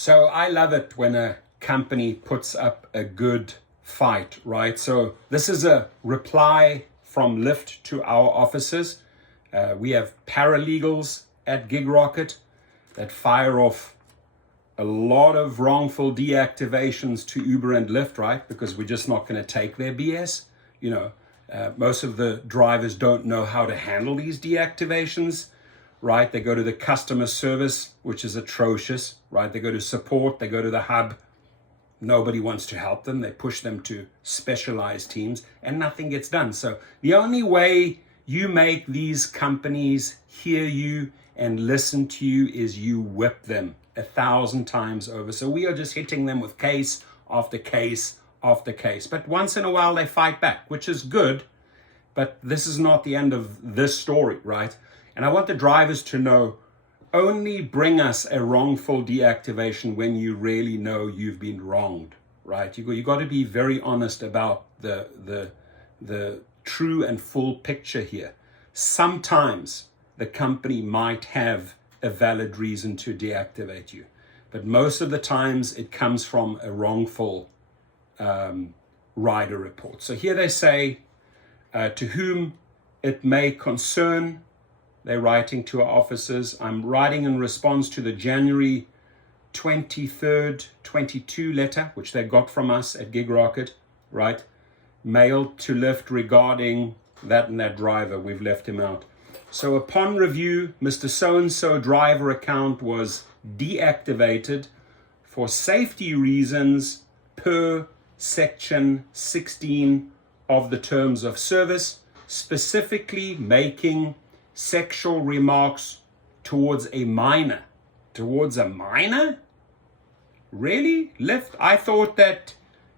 So I love it when a company puts up a good fight, right? So this is a reply from Lyft to our offices. We have paralegals at GigRocket that fire off a lot of wrongful deactivations to Uber and Lyft, right? Because we're just not going to take their BS. Most of the drivers don't know how to handle these deactivations, right? They go to the customer service, which is atrocious, right? They go to support, they go to the hub. Nobody wants to help them. They push them to specialized teams and nothing gets done. So the only way you make these companies hear you and listen to you is you whip them 1,000 times over. So we are just hitting them with case after case after case. But once in a while they fight back, which is good. But this is not the end of this story, right? And I want the drivers to know, only bring us a wrongful deactivation when you really know you've been wronged, right? You got to be very honest about the true and full picture here. Sometimes the company might have a valid reason to deactivate you, but most of the times it comes from a wrongful rider report. So here they say, to whom it may concern, they're writing to our offices. I'm writing in response to the January 23rd, 22 letter, which they got from us at GigRocket, right? Mailed to Lyft regarding that and that driver. We've left him out. So upon review, Mr. So-and-so driver account was deactivated for safety reasons per section 16 of the terms of service, specifically making sexual remarks towards a minor. Towards a minor? Really? Lyft? I thought that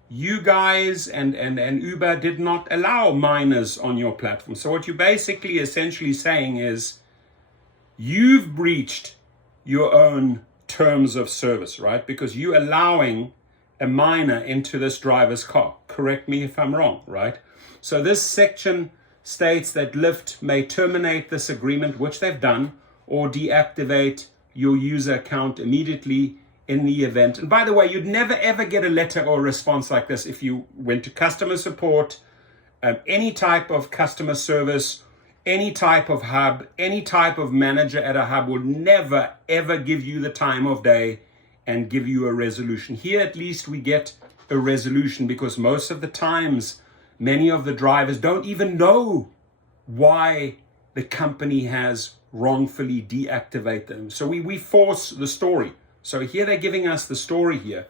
you guys and Uber did not allow minors on your platform. So what you're basically essentially saying is you've breached your own terms of service, right? Because you're allowing a minor into this driver's car. Correct me if I'm wrong, right? So this section states that Lyft may terminate this agreement, which they've done, or deactivate your user account immediately in the event. And by the way, you'd never ever get a letter or a response like this if you went to customer support, any type of customer service, any type of hub, any type of manager at a hub would never ever give you the time of day and give you a resolution. Here at least we get a resolution, because most of the times many of the drivers don't even know why the company has wrongfully deactivated them. So we force the story. So here they're giving us the story here,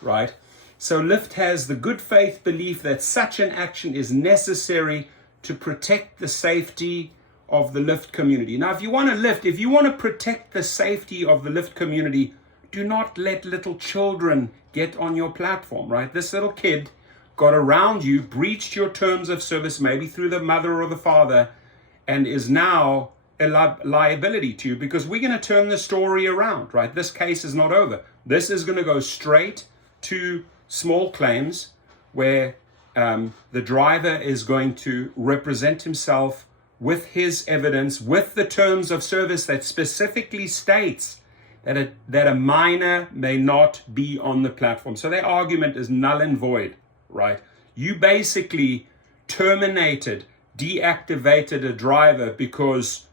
right? So Lyft has the good faith belief that such an action is necessary to protect the safety of the Lyft community. Now, if you want to protect the safety of the Lyft community, do not let little children get on your platform, right? This little kid got around you, breached your terms of service, maybe through the mother or the father, and is now a liability to you, because we're going to turn the story around, right? This case is not over. This is going to go straight to small claims, where the driver is going to represent himself with his evidence, with the terms of service that specifically states that a minor may not be on the platform. So their argument is null and void, right? You basically terminated, deactivated a driver because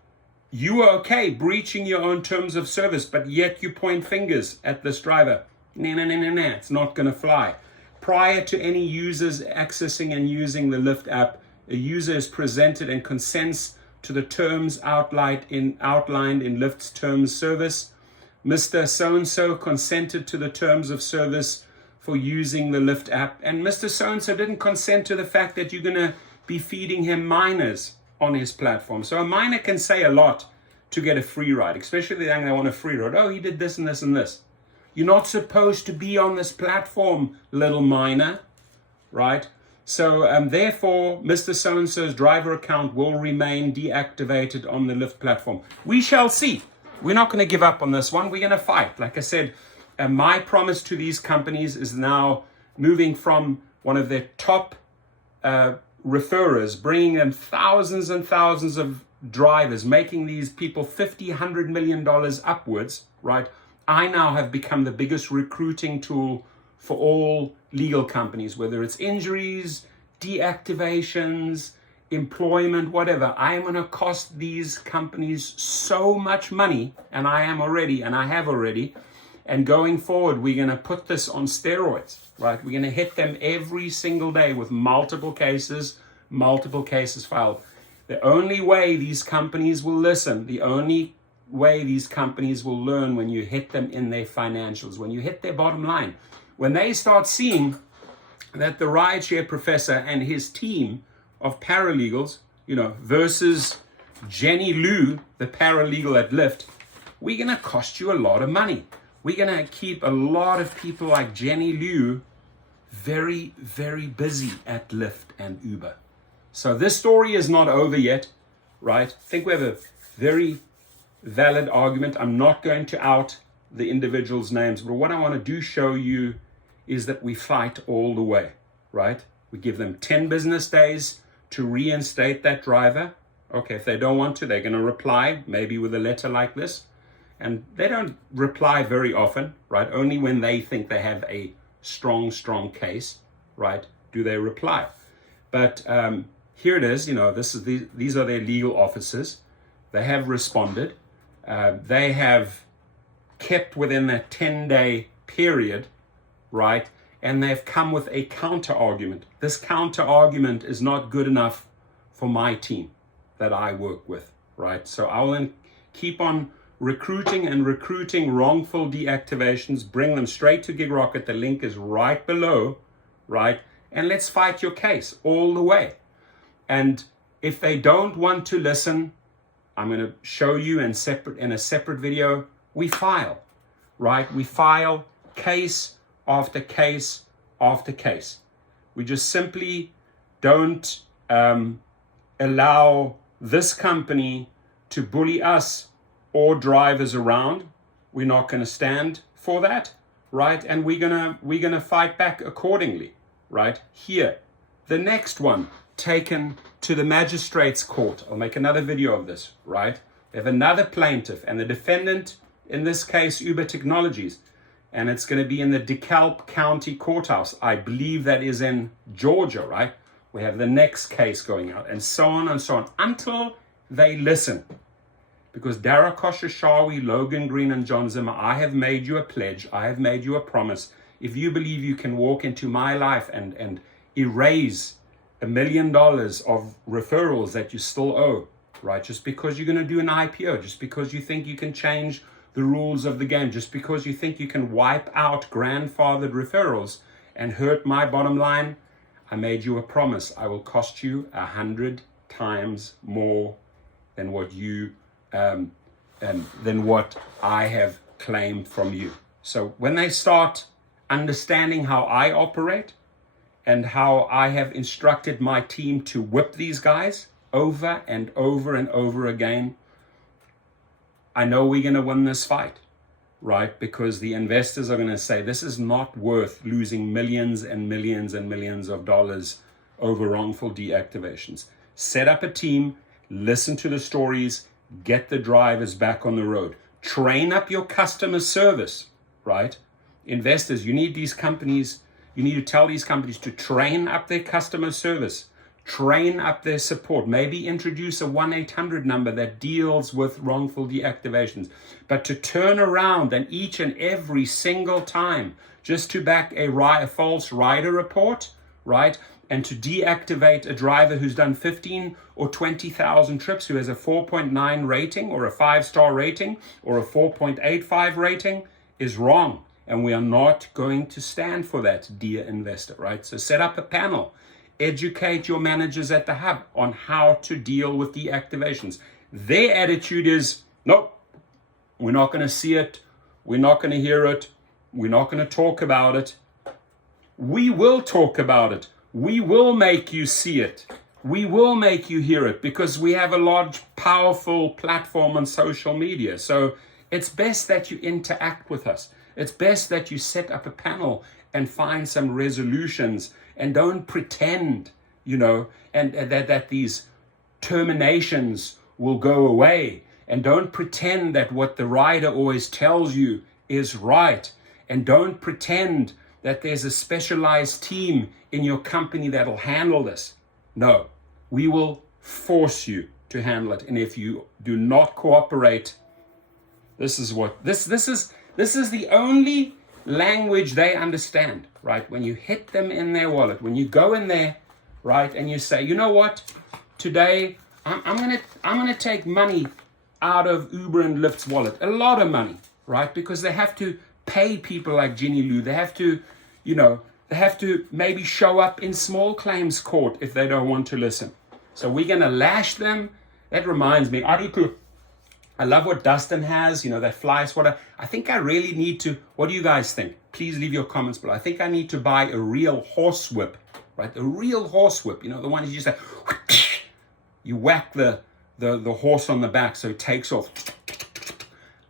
you were okay breaching your own terms of service, but yet you point fingers at this driver. Nah, it's not going to fly. Prior to any users accessing and using the Lyft app, a user is presented and consents to the terms outlined in Lyft's terms of service. Mr. So-and-so consented to the terms of service for using the Lyft app, and Mr. So-and-so didn't consent to the fact that you're going to be feeding him minors on his platform. So a minor can say a lot to get a free ride, especially if they want a free ride. Oh, he did this and this and this. You're not supposed to be on this platform, little minor, right? So therefore, Mr. So-and-so's driver account will remain deactivated on the Lyft platform. We shall see. We're not going to give up on this one. We're going to fight. Like I said, my promise to these companies is now moving from one of their top referrers, bringing them thousands and thousands of drivers, making these people $50, $100 million upwards, right? I now have become the biggest recruiting tool for all legal companies, whether it's injuries, deactivations, employment, whatever. I am going to cost these companies so much money, and I am already, and I have already. And going forward, we're going to put this on steroids, right? We're going to hit them every single day with multiple cases filed. The only way these companies will listen, the only way these companies will learn when you hit them in their financials, when you hit their bottom line, when they start seeing that the Rideshare professor and his team of paralegals, versus Jenny Lou, the paralegal at Lyft, we're going to cost you a lot of money. We're going to keep a lot of people like Jenny Liu very, very busy at Lyft and Uber. So this story is not over yet, right? I think we have a very valid argument. I'm not going to out the individuals' names, but what I want to show you is that we fight all the way, right? We give them 10 business days to reinstate that driver. Okay, if they don't want to, they're going to reply, maybe with a letter like this. And they don't reply very often, right? Only when they think they have a strong case, right, do they reply. But here it is, these are their legal officers. They have responded. They have kept within that 10-day period, right? And they've come with a counter argument. This counter argument is not good enough for my team that I work with, right? So I will keep on recruiting wrongful deactivations, bring them straight to GigRocket. The link is right below, right? And let's fight your case all the way. And if they don't want to listen, I'm going to show you in a separate video, we file, right? We file case after case after case. We just simply don't allow this company to bully us or drivers around. We're not going to stand for that, right? And we're gonna fight back accordingly, right? Here, the next one, taken to the magistrate's court. I'll make another video of this, right? We have another plaintiff, and the defendant, in this case, Uber Technologies, and it's going to be in the DeKalb County Courthouse. I believe that is in Georgia, right? We have the next case going out, and so on, until they listen. Because Dara Koshashawi, Logan Green, and John Zimmer, I have made you a pledge. I have made you a promise. If you believe you can walk into my life and erase $1 million of referrals that you still owe, right? Just because you're going to do an IPO, just because you think you can change the rules of the game, just because you think you can wipe out grandfathered referrals and hurt my bottom line, I made you a promise. I will cost you 100 times more than what you than what I have claimed from you. So when they start understanding how I operate and how I have instructed my team to whip these guys over and over and over again, I know we're going to win this fight, right? Because the investors are going to say, this is not worth losing millions and millions and millions of dollars over wrongful deactivations. Set up a team, listen to the stories, get the drivers back on the road. Train up your customer service, right? Investors, you need to tell these companies to train up their customer service, train up their support, maybe introduce a 1-800 number that deals with wrongful deactivations. But to turn around and each and every single time just to back a false rider report, right? And to deactivate a driver who's done 15 or 20,000 trips, who has a 4.9 rating or a 5-star rating or a 4.85 rating, is wrong. And we are not going to stand for that, dear investor, right? So set up a panel. Educate your managers at the hub on how to deal with deactivations. Their attitude is, nope, we're not going to see it. We're not going to hear it. We're not going to talk about it. We will talk about it. We will make you see it. We will make you hear it, because we have a large, powerful platform on social media. So it's best that you interact with us. It's best that you set up a panel and find some resolutions, and don't pretend, and that these terminations will go away. And don't pretend that what the rider always tells you is right. And don't pretend that there's a specialized team in your company that'll handle this. No, we will force you to handle it. And if you do not cooperate, this is the only language they understand, right? When you hit them in their wallet, when you go in there, right, and you say, you know what, today I'm gonna take money out of Uber and Lyft's wallet, a lot of money, right? Because they have to pay people like Ginny Lou. They have to, they have to maybe show up in small claims court if they don't want to listen. So we're gonna lash them. That reminds me, I love what Dustin has, that fly swatter. I think I really need to, what do you guys think? Please leave your comments below. I think I need to buy a real horse whip, right? A real horse whip, the one you just like, you whack the horse on the back so it takes off.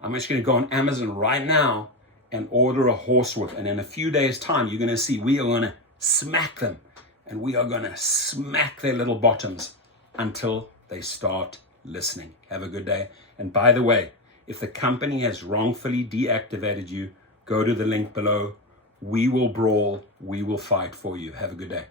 I'm just gonna go on Amazon right now and order a horse whip. And in a few days' time, you're gonna see we are gonna smack them, and we are gonna smack their little bottoms until they start listening. Have a good day. And by the way, if the company has wrongfully deactivated you, go to the link below. We will brawl. We will fight for you. Have a good day.